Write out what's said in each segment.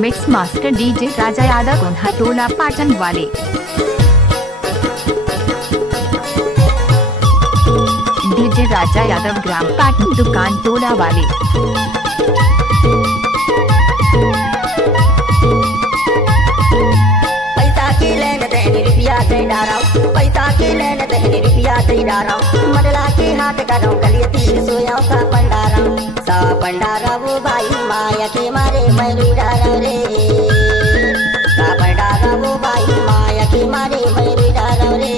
Mix master DJ राजा यादव कोन्हा टोला पाटन वाले। DJ राजा यादव ग्राम पाटन दुकान टोला वाले। पैसा के लेन देन रुपया दे डारा, पैसा के लेन देन रुपया दे डारा, मडला के हाथ करो गलिया तीर सोया सा पंडारा वो भाई माया के मारे मैरी डारा रे, सा पंडारा वो भाई माया के मारे मैरी डारा रे।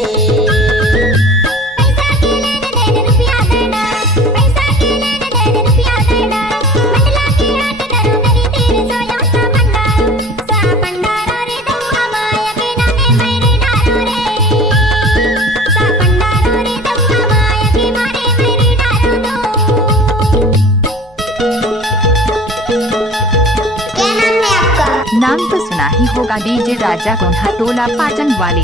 नाम तो सुना ही होगा डीजे राजा कोन्हा टोला पाटन वाले।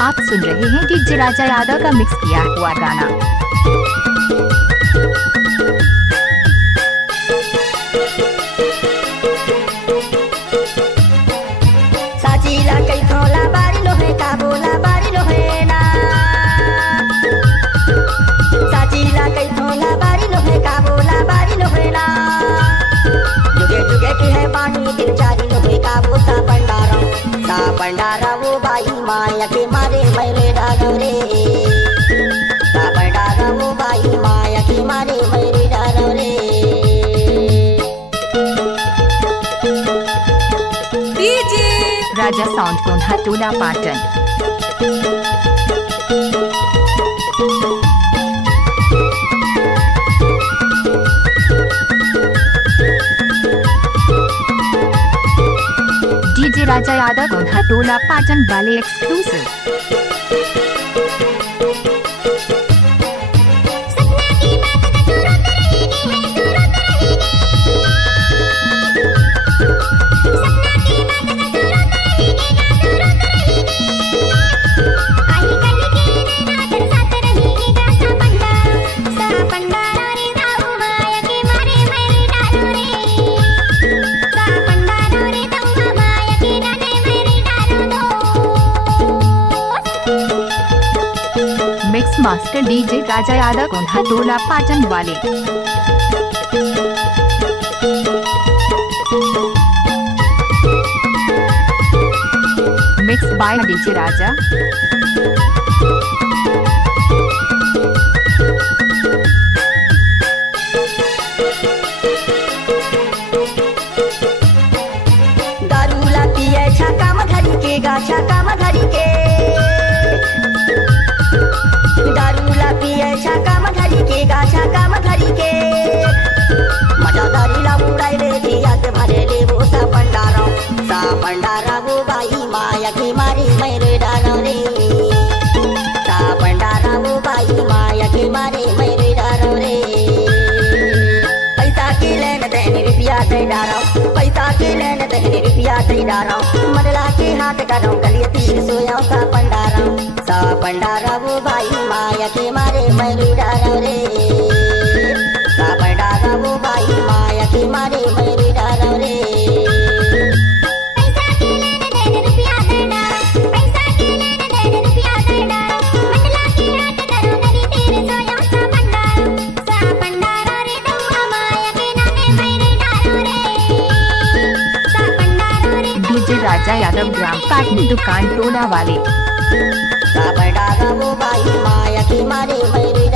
आप सुन रहे हैं डीजे राजा यादव का मिक्स किया हुआ गाना। साचीला कई थोला बारी लोहे का बोला बारी लोहे ना, साचीला कई थोला बारी लोहे का बोला बारी लोहे ना, जुगे जुगे की है बानी दिल चारी लोहे का वो सा पंडारा वो भाई माया के मारे मेरे डालो रे, सा पंडारा वो भाई माया के मारे मेरे डालो रे। डीजे राजा साउंड कोन्हा टोला पाटन। डीजे राजा यादव कोन्हा टोला पाटन वाले एक्सक्लूसिव। मिक्स मास्टर डीजे राजा यादव कोन्हा टोला पाटन वाले। मिक्स बाय डीजे राजा। दारूला पिए छाका मधरी के गाछा का मधरी के, दारूला पिए छाका मधरी के गाछा का मधरी के, मजा दारीला उड़ाई रे दिया के भरे ले वो सा पंडारा वो भाई माया के मारे मेरे डालो रे, सा पंडारा वो भाई माया के मारे मेरे डालो रे। पैसा के लेन देन रुपया दे डारा, पैसा के लेन देन रुपया दे डारा, मडला के हाथ करो गलिया तीर सोया सा पंडारा वो भाई माया के मारे मेरी डारो रे, सा पंडारा वो भाई माया के मारे मेरी डारो रे। डीजे राजा यादव ग्राम पाटन दुकान टोला वाले। सा पंडारा वो भाई माया के मारे मेरे